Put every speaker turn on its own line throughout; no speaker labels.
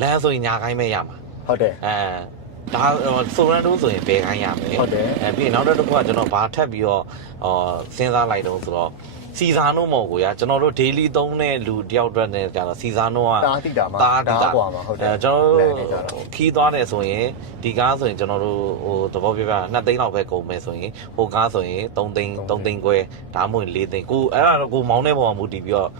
လမ်းဆိုရင်ညာခိုင်းမဲ့ရမှာ
ဟုတ်တယ်
အဲဒါဆိုရန်တိုးဆိုရင်ဘယ်ခိုင်းရမယ်
ဟုတ်တယ်
အဲပြီးရင်နောက်တစ်ခုကကျွန်တော်ဘာထပ်ပြီးတော့အော်စဉ်းစားလိုက်တော့ဆိုတော့စီဇာနိုမဟုတ်ကိုရကျွန်တော်တို့ daily သုံးတဲ့လူတယောက်အတွက်နဲ့ကြတော့စီဇာနိုက
တားတိတာမှာ
တားတိတာ
ကွာမှာဟုတ်တယ်
အဲကျွန်တော်
လမ်းနေကြတာ
တို့ခီးသွားတယ်ဆိုရင်ဒီကားဆိုရင်ကျွန်တော်တို့ဟိုသဘောပြပြ2သိန်းလောက်ပဲကုန်မယ်ဆိုရင်ဟိုကားဆိုရင်3သိန်း3သိန်းခွဲဒါမှမဟုတ်4သိန်းကိုအဲ့ဒါတော့ကိုမောင်းတဲ့ပုံမှာမူတည်ပြီးတော့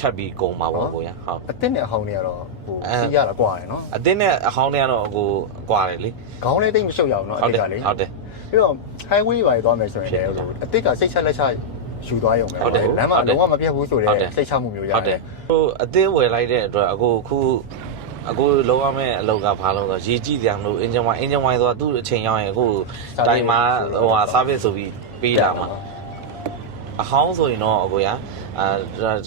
ထပ်ပြီးကုန်ပါဘောကိုရဟုတ်
အစ်စ်နဲ့အဟောင်းတွေကတော့ဟို
အဲ
စီးရတာကွာတယ်နော်
အတင်းနဲ့အဟောင်းတွေကတော့ကိုကွာတယ်လေ
ခေါင်းလေးတိတ်မရှုပ်ရအောင်နော်အ
ဟုတ်
စ်
တ
စ်
ယ်
ကလေ
ဟုတ်တယ်
ပြီးတော့ highway ပါသွားမယ်ဆိုရင်လည်းဟိုအစ်စ်ကစိတ်ချလက်ချယူသွားရုံပဲ
ဟုတ်တယ်
လမ်းမှာ
ဟုတ်တယ်
လုံးဝမပြတ်ဘူးဆို
ဟုတ်
တော့
တယ်
စိတ်ချမှုမျိုးရ
ဟုတ်
တ
တယ်ယ်ဟိုအတင်းဝယ်လိုက်တဲ့အတွက်အခုခုအခုလောရမယ့်အလုပ်ကဘာလို့လဲဆိုရေကြည့်ကြမလို့အင်ဂျင်ဝိုင်းအင်ဂျင်ဝိုင်းဆိုတာသူ့အချိန်ရောက်ရင်အခုတိုင်မှာဟိုဟာ service ဆိုပြီးပေးတာမှာ အဟောင်းဆိုရင်တော့အကိုရအာ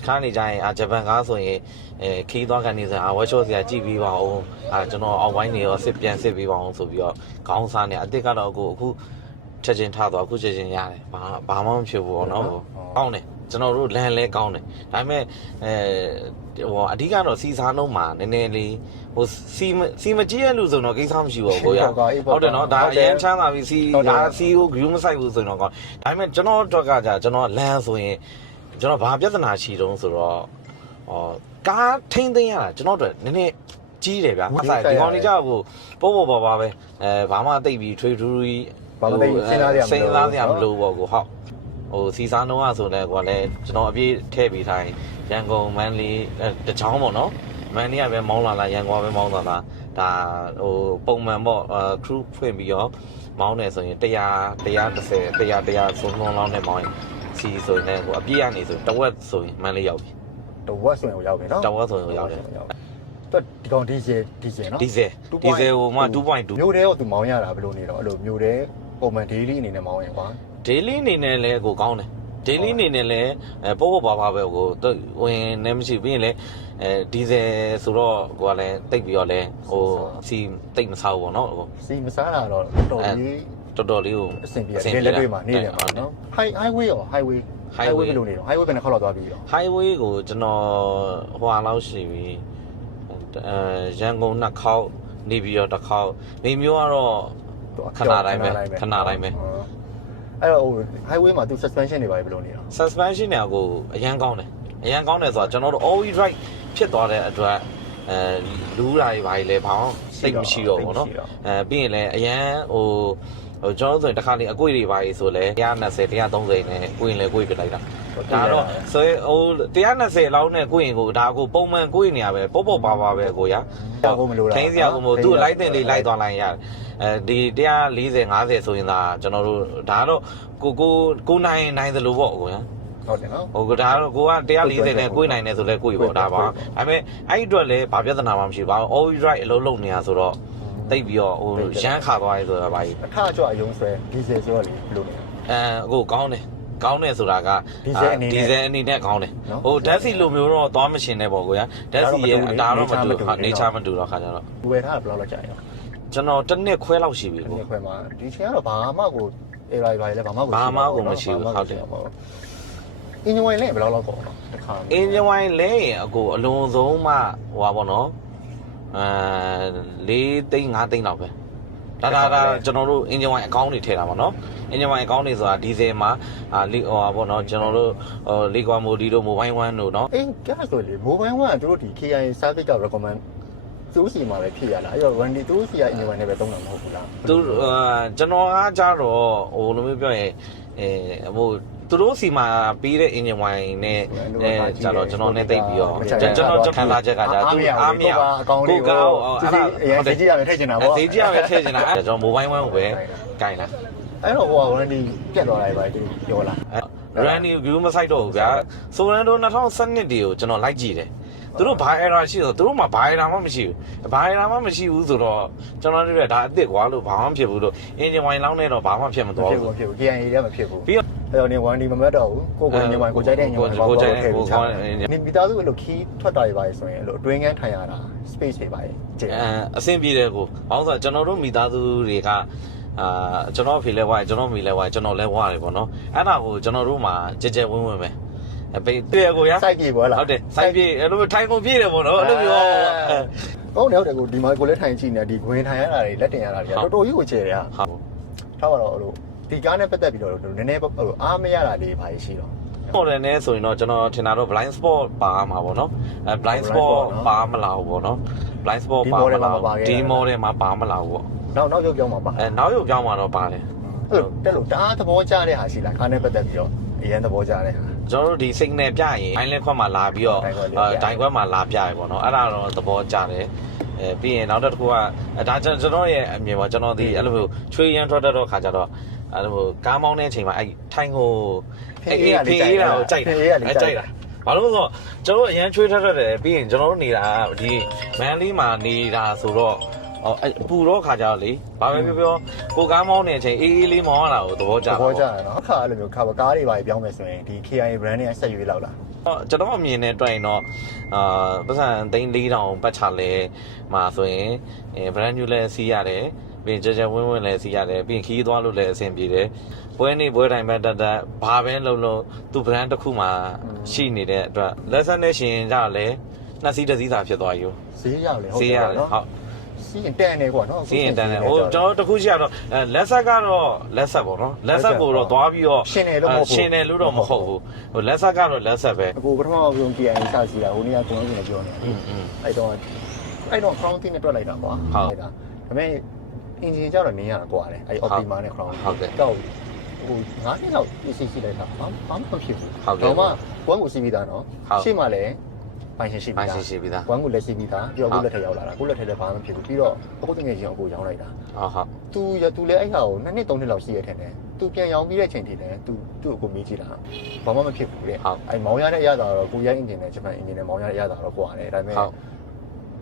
ခါနေကြရင်အာဂျပန်ကားဆိုရင်အဲခီးသွားကနေဆိုရင်အာဝက်ရှော့ဆရာကြည့်ပြီးပါအောင်အာကျွန်တော်အောက်ဝိုင်းနေရောစစ်ပြန်စစ်ပြီးပါအောင်ဆိုပြီးတော့ခေါင်းစားနေအစ်စ်ကတော့အခုအခုချက်ချင်းထားသွားအခုချက်ချင်းရတယ်ဘာဘာမှမဖြစ်ဘူးပေါ့နော်ကောင်းတယ် ကျွန်တော်တို့လမ်းလဲကောင်းတယ်ဒါပေမဲ့အဲဟိုအဓိကတော့စီစားလုံးမှာနည်းနည်းလေးဟိုစီမစီမကြည့်ရလို့ဆိုတော့ကိစ္စမရှိဘူးကိုရဟုတ်တယ်နော်ဒါအရင်ချမ်းသာပြီစီဒါစီကို view မဆိုင်ဘူးဆိုတော့ကောင်းဒါပေမဲ့ကျွန်တော်တို့ကကြာကျွန်တော်လမ်းဆိုရင်ကျွန်တော်ဘာပြဿနာရှိတုံးဆိုတော့ဟောကားထိမ့်သိမ်းရတာကျွန်တော်တို့နည်းနည်းကြီးတယ်ဗျာအဆိုင်ဒီကောင်လေးကြောက်ကိုပို့ပို့ပါပါပဲအဲဘာမှတိတ်ပြီးထွေးထူးထူး
ဘာမှသိစဉ်းစားရမလို့
စဉ်းစားရမလို့ပေါ့ကိုဟုတ် ဟိုစီစားနှုံးကဆိုလဲကွာလဲကျွန်တော်အပြည့်ထည့်ပြီးထိုင်ရန်ကုန်မန္တလေးတချောင်းပေါ့နော်မန္တလေးကပဲမောင်းလာလားရန်ကုန်ကပဲမောင်းလာလားဒါဟိုပုံမှန်ပေါ့အာ crew ဖွင့်ပြီးတော့မောင်းတယ်ဆိုရင်100 130 100 100ဆုံးလုံးလောက်နဲ့မောင်းရင်စီဆိုရင်လည်းဟိုအပြည့်ကနေဆိုတဝက်ဆိုရင်မန္တလေးရောက်ပြီ
တဝက်ဆိုရင်ကိုရောက်ပြီနော်
တဝက်ဆိုရင်ရောက်တယ်
သူဒီကောင်ဒီဇယ်ဒီဇယ်နော်
ဒီဇယ်ဒီဇယ်ဟိုမှ2.2
မျိုးတဲကိုသူမောင်းရတာဘယ်လိုနေတော့အဲ့လိုမျိုးတဲပုံမှန် daily အနေနဲ့မောင်းရင်ကွာ
daily အနေနဲ့လည်းကိုကောင်းတယ် daily အနေနဲ့လည်းအဲပို့ပို့ပါပါပဲကိုသူဝင်နေမရှိဘူးပြီးရင်လည်းအဲဒီဇယ်ဆိုတော့ကိုကလည်းတိတ်ပြီးတော့လည်းဟိုစီတိတ်မဆောက်ဘူးပေါ့နော်ဟို
စီမစားတာတော့တော်ကြီး
တော်တော်လေးကို
အဆင်ပြေတယ်လက်တွေ့မှာနေတယ်ပါနော် high highway ရော highway
highway
ဘယ်လိုနေတော့ highway ဘယ်နှခေါက်လောက်သွားပြီရော
highway ကိုကျွန်တော်ဟိုဟာလောက်ရှိပြီအဲရန်ကုန်နှစ်ခေါက်နေပြီးတော့တစ်ခေါက်မိမျိုးကတော့ခဏတိုင်းပဲခဏတိုင်းပဲ
အဲ့တော့ဟို highway မှာသူ suspension တွေပါဘယ်လိုနေတော့
suspension เนี่ยကိုအရန်ကောင်းတယ်အရန်ကောင်းတယ်ဆိုတော့ကျွန်တော်တို့ all wheel drive ဖြစ်သွားတဲ့အတွက်အဲလူးတာတွေဘာတွေလဲဘာမှစိတ်မရှိတော့ဘူးเนาะအဲပြီးရင်လည်းအရန်ဟို ဟိုကျွန်တော်တို့ဆိုရင်တစ်ခါလေအကွေတွေဘာတွေဆိုလဲ120 130နဲ့ကိုရင်လဲကိုပြလိုက်တာဒါတော့ဆိုရင်ဟို120လောက်နဲ့ကိုရင်ကိုဒါကိုပုံမှန်ကိုရင်နေရပဲပေါ့ပေါ့ပါပါပဲကိုရ
ကြောက်ဖို့မလိုတာ
ထိန်းစရာကိုမဟုတ်သူ့လိုက်တင်လေးလိုက်သွားလိုက်ရတယ်အဲဒီ140 50ဆိုရင်ဒါကျွန်တော်တို့ဒါတော့ကိုကိုကိုနိုင်နိုင်သလိုပေါ့ကိုရ
ဟုတ်တယ်နော်
ဟိုကဒါတော့ကိုက140နဲ့ကိုနိုင်တယ်ဆိုလဲကိုပေါ့ဒါပါဒါပေမဲ့အဲ့ဒီအတွက်လည်းဘာပြဿနာမှမရှိဘူးဘာ all right အလုံးလုံးနေရဆိုတော့ တိတ်ပြီးတော့ဟိုရမ်းခါသွားရဲဆိုတော့ဗာကြီး
အထအကျော်အယုံဆွဲဒီဇယ်ဆိုတော့လေဘယ်လိုနေ
အဲအခုကောင်းတယ်ကောင်းတယ်ဆိုတာက
ဒီဇယ်အနေနဲ့
ဒီဇယ်အနေနဲ့ကောင်းတယ်
နော်
ဟိုဓာတ်စီလိုမျိုးတော့သွားမရှင်နဲ့ပေါ့ကိုရဓာတ်စီရဲ့
ဒါ
ဒါ
တော့
တော့
မ
မ
တူ
တူ
ဘူး
ဟာနေချာမတူတော့ခါကြတော့
ဝယ်ထားတာဘယ်လောက်လောက်ကြာရော
ကျွန်တော်တစ်နှစ်ခွဲလောက်ရှိပြီ
ဒီ
ကို
နေ့ခွဲမှာဒီချိန်ကတော့ဘာမှကို AI ဘာလဲဘာမှကို
ဘာမှကိုမရှိဘူးဟုတ်တယ်
အင်ဂျင်ဝိုင်လည်းဘယ်လောက်လောက်ကုန်တော့တခါ
အင်ဂျင်ဝိုင်းလဲရင်အကိုအလွန်ဆုံးမှဟိုပါပေါ့နော် အဲ၄သိန်း၅သိန်းလောက်ပဲဒါဒါဒါကျွန်တော်တို့အင်ဂျင်ဝိုင်းအကောင့်တွေထည့်တာပါနော်အင်ဂျင်ဝိုင်းအကောင့်တွေဆိုတာဒီဇယ်မှာအာလီဟိုပါပေါ့နော်ကျွန်တော်တို့ဟိုလီကွာမိုဒီတို့မိုဘိုင်းဝမ်တို့နော်
အေးကဲဆိုလေ mobile one ကသူတို့ဒီ KI service က recommend သူစီမှာပဲဖြစ်ရလားအဲ့တော့ Randy သူစီကအင်ဂျင်ဝိုင်နဲ့ပဲသုံးတာမဟုတ်ဘူးလား
သူအာကျွန်တော်ကကြတော့ဟိုလိုမျိုးပြောရင်အဲဟို သူတို့စီမှာပြီးတဲ့အင်ဂျင်ဝိုင်းနဲ့အဲကြတော့ကျွန်တော်နဲ့တိတ်ပြီးတော့ကျွန်တော်ကျွန်တော်ခံစားချက်ကကြသူအားမရ
အကောင်းလေး
ကို
ကို
ကော
သူစီအရင်သိကြရမယ်ထည့်ချင်တာ
အဲ
ပေါ့
သေးကြရပဲထည့်ချင်တာအဲကျွန်တော်မိုဘိုင်းဝမ်ကိုပဲကင်လာ
အဲ့တော့ဟိုက Randy ပြတ်သွားတယ်ပါသူပြောလား
အဲ Randy view မဆိုင်တော့ဘူးဗျာဆိုရန်တို့2012တီကိုကျွန်တော်လိုက်ကြည့်တယ် သူတို့ဘာ error ရှိတော့သူတို့မှာဘာ error မှမရှိဘူးဘာ error မှမရှိဘူးဆိုတော့ကျွန်တော်တို့ကဒါအစ်စ်ကွာလို့ဘာမှမဖြစ်ဘူးလို့ engine wine လောင်းနေတော့ဘာမှဖြစ်မ
မ
သွား
ဖြစ်
ဘူး
ဘူးဖြစ်ဘူး KI လည်းမဖြစ်ဘူး
ပြီးတော့
အဲ့တော့နေ Randy မမတ်တော့ဘူးကိုကိုညင်ဝိုင်ကိုကြိုက်တဲ့ညင်ဝိုင်ပေါ့ပေါ့ထည့်ပြီးချာနေမိသားစုအဲ့လို key ထွက်တာတွေပါဆိုရင်အဲ့လိုအတွင်းကန်းထိုင်ရတာ space တွေပါကျင်း
အဲအဆင်ပြေတယ်ကိုဘာလို့ဆိုတော့ကျွန်တော်တို့မိသားစုတွေကအာကျွန်တော်ဖေလဲဝါကျွန်တော်မိလဲဝါကျွန်တော်လဲဝါတယ်ပေါ့နော်အဲ့ဒါကိုကျွန်တော်တို့မှာကြဲကြဲဝင်းဝင်းပဲ အပေးတဲ့ကိုရ
စိုက်ပြေပေါ့လား
ဟုတ်တယ်စိုက်ပြေအဲ့လိုထိုင်ကုန်ပြေးတယ်ပေါ့နော်အဲ့လိုမျိုး
ဟဟုတ်တယ်ဟုတ်တယ်ကိုဒီမှာကိုလည်းထိုင်ကြည့်နေဒီဂွင်ထိုင်ရတာတွေလက်တင်ရတာတွေတော်တော်ကြီးကိုကျယ်ရ
ဟုတ်
ထားပါတော့အဲ့လိုဒီကားနဲ့ပတ်သက်ပြီးတော့နည်းနည်းအဲ့လိုအားမရတာလေးပါရှိတော့
ပေါ်တယ်နဲ့ဆိုရင်တော့ကျွန်တော်ထင်တာတော့ blind spot ပါမှာပေါ့နော်အဲ blind spot ပါမလာဘူးပေါ့နော် blind spot ပါမလာဘူးဒီ model မှာပါမလာဘူးပေါ့
နောက်နောက်ရုပ်ပြောင်းမှာပါ
အဲနောက်ရုပ်ပြောင်းမှာတော့ပါတယ်
အဲ့လိုတက်လို့တအားသဘောကျတဲ့ဟာရှိလားကားနဲ့ပတ်သက်ပြီးတော့ အရင်သဘောကျတဲ့ဟာ
ကျွန်တော်တို့ဒီ signal ပြရင် line လက်ခွက်မှာလာပြီးတော့
ဒိုင်ခွက်လေးပြ
ဒိုင်ခွက်မှာလာပြရပေါ့နော်အဲ့ဒါတော့သဘောကျတယ်အဲပြီးရင်နောက်တစ်ခုကအဲဒါကျွန်ကျွန်တော်ရဲ့အမြင်ပါကျွန်တော်ဒီအဲ့လိုမျိုးချွေးရန်ထွက်တတ်တော့ခါကြတော့အဲ့လိုမျိုးကားမောင်းတဲ့အချိန်မှာအဲ့ထိုင်ကိုကိုကြိုက်တာဘာလို့လဲဆိုတော့ကျွန်တော်အရန်ချွေးထွက်တတ်တယ်ပြီးရင်ကျွန်တော်တို့နေတာဒီမန်လေးမှာနေတာဆိုတော့ အော်အပူတော့ခါကြတော့လေဘာပဲပြောပြောကိုကားမောင်းနေတဲ့အချိန်အေးအေးလေးမောင်းရတာကိုသဘောကျ
သ
တာ
ဘောကျတယ်နော်အခါအဲ့လိုမျိုးခါကားတွေပါပြောင်းမယ်ဆိုရင်ဒီ KIA brand နဲ့ဆက်ရွေးလောက်လား
တော့ကျွန်တော်အမြင်နဲ့တွေ့ရင်တော့အာပတ်စံသိန်း4000ပတ်ချလဲမှာဆိုရင်အဲ brand new လဲစီးရတယ်ပြီးရင်ကြကြဝင်းဝင်းလဲစီးရတယ်ပြီးရင်ခီးသွားလို့လဲအဆင်ပြေတယ်ပွဲနေပွဲတိုင်းပဲတက်တက်ဘာပဲလုံးလုံးသူ brand တစ်ခုမှာရှိနေတဲ့အတွက် lesson နဲ့ရှင်ကြလဲနှစ်စီးတစ်စီးသာဖြစ်သွားယူ
ဈေးရောက်လေဟုတ်
စီး
တယ်
ရတယ်
နော်
ဟုတ်
စီးရင်တန်နေကွာနော်
စီးရင်တန်နေဟိုကျွန်တော်တခုရှိရတော့လက်ဆက်ကတော့လက်ဆက်ပေါ့နော်လက်ဆက်ကိုတော့သွားပြီးတော့
ရှင်တယ်လို့မဟုတ်ဘူး
ရှင်တယ်လို့တော့မဟုတ်ဘူးဟိုလက်ဆက်ကတော့လက်ဆက်ပဲ
အခုပထမဆုံး PIA စစီတာဟိုနေ့ကကျွန်တော်ကျွန်
တော်ပြောနေ
အဲ့တော့အဲ့တော့ crown team နဲ့တွေ့လိုက်တာကွာ
ဟုတ်
ဒါပေမဲ့ engine ကြောက်တော့နင်းရတာကွာလေအဲ့ optima နဲ့ crown
ဟုတ်ကဲ့
ကြောက်ဟို9နှစ်လောက်ပြည့်စုံရှိလိုက်တာဘာမှမဖြစ်ဘူး
ဟုတ်ကဲ့
တော့ကဝမ်းကိုစီးပြီးသားနော်ရှေ့မှာလည်း ပိုင်ရှင်ရှိ
မို
ပြီး
င်း
သား
ရှိရှိပြီးသား
ဝမ်ကိုလည်းစီးပြီးသားပြီးတော့
ဟု
ကို
တ်
လက်ထက်ရောက်လာတာကိုလက်ထက်လည်းဘာမှမဖြစ်ဘူးပြီးတော့အခုတငယ်ချင်းအကိုရောင်းလိုက်တာ
ဟုတ်ဟုတ်
သူရသူလည်းအဲ့ဟာကိုနှစ်နှစ်သုံးနှစ်လောက်ရှိရတဲ့နဲ့သူပြန်ရောင်းပြီးတဲ့အချိန်ထိလည်းသူသူ့အကိုမေးကြည့်တာဘာမှမဖြစ်ဘူးတဲ့
ဟုတ်
အဲ့မောင်းရတဲ့အရသာတော့ကိုရိုင်းအင်ဂျင်နဲ့ဂျပန်အင်ဂျင်နဲ့မောင်းရတဲ့အရသာတော့ကွာတယ်ဒါပေမဲ့
ဟုတ်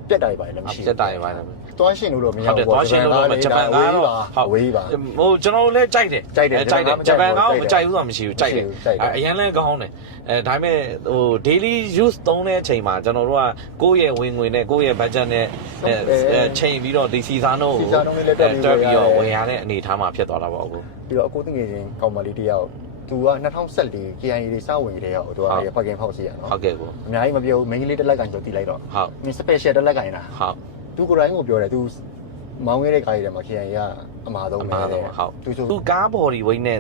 ပြက်တာတွေပါလည်းမရှိဘူး
ပြက်တာတွေပါလည်း
သွားရှင်လို့တော့မရ
ဟုတ်တယ်
ဘူး
သွားရှင်းလို့တော့ဂျပန်ကားတော့
ဝေးပါ
ဟိုကျွန်တော်တို့လည်းကြိုက်တယ်
ကြိုက်တယ်
အဲကြိုက်တယ်
ဂျ
ဂျ
ပ
ပ
န်
န်
ကား
ကား
ကို
ကို
ကြို
မ
က်တယ်
ကြိုက်ဘူးဆိုတာမရှိဘူးကြိုက်တယ်
မရှိဘူးကြိုက်တယ်
အဲအရင်လည်းကောင်းတယ်အဲဒါပေမဲ့ဟို daily use သုံးတဲ့အချိန်မှာကျွန်တော်တို့ကကိုယ့်ရဲ့ဝင်ငွေနဲ့ကိုယ့်ရဲ့ budget နဲ့အဲအဲချိန်ပြီးတော့ဒီစီစာနို့
စီ
ကို
စာနှုန်းလေးလည်းတက်ပြီး
တက်ပြီးတော့
ဝ
ဝ
ယ်
ယ်
ရ
ရ
တယ်
တဲ့အနေအထားမှာဖြစ်သွားတာပေါ့အခု
ပြီးတော့အကိုတငယ်ချင်းကောင်မလေးတယောက် သူက2014 KIA တွေစဝင်တဲ့ရောက်သူကရပတ်ကင်ဖောက်စီရနော်
ဟုတ်ကဲ့ကို
အများကြီးမပြောဘူးမိန်းကလေးတစ်လက်ကင်ကြော်တီးလိုက်တော့
ဟုတ်
မင်း special တစ်လက်ကင်တာ
ဟုတ်
သူကိုယ်တိုင်ကိုပြောတယ်သူမောင်းခဲ့တဲ့ကားတွေထဲမှာ KIA ကအမှားဆုံး
အမှားဆုံးဟုတ်
သူဆို
သူကား body weight နဲ့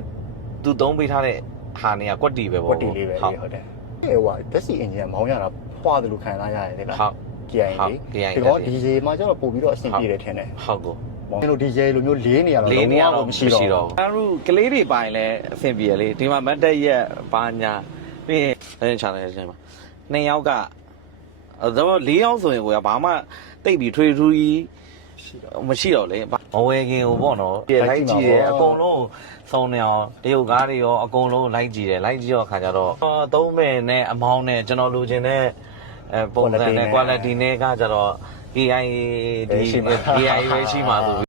သူသုံးပေးထားတဲ့ဟာနေကကွက်တီပဲ
ကွ
ပေါ့
က်တီလေးပဲ
ဟုတ်
ဟုတ်တယ်အဲဟိုကတက်စီအင်ဂျင်မောင်းရတာဖွာတယ်လို့ခံစားရတယ်လေလား
ဟုတ်
KIA
ဟုတ်
လေ
KIA
ဒီတော့ DJ မှာကျတော့ပို့ပြီးတော့အဆင်ပြေတယ်ထင်တယ်
ဟုတ်ကို
မောင်းလို့ DJ လိုမျိုးလေးနေရတော့
လေးနေရတော့
မရှိတော့ဘူး
ဘူးအားရကလေးတွေပိုင်လဲအဆင်ပြေလေဒီမှာမတ်တက်ရက်ဘာညာပြီးရင်အဲချာတယ်ချိန်မှာနှစ်ယောက်ကအဲတော့လေးယောက်ဆိုရင်ကိုကဘာမှတိတ်ပြီးထွေထူးကြီး
ရှိတော့
မရှိတော့လေမဝယ်ခင်ဟိုပေါ့နော်ပြလိုက်ကြည့်တယ်အကုန်လုံးစုံနေအောင်တရုတ်ကားတွေရောအကုန်လုံးလိုက်ကြည့်တယ်လိုက်ကြည့်တော့ခါကြတော့သုံးမဲ့နဲ့အမောင်းနဲ့ကျွန်တော်လိုချင်တဲ့အဲပုံစံနဲ့ quality နဲ့ကကြတော့ KI ဒီ KI ပဲရှိမှာဆို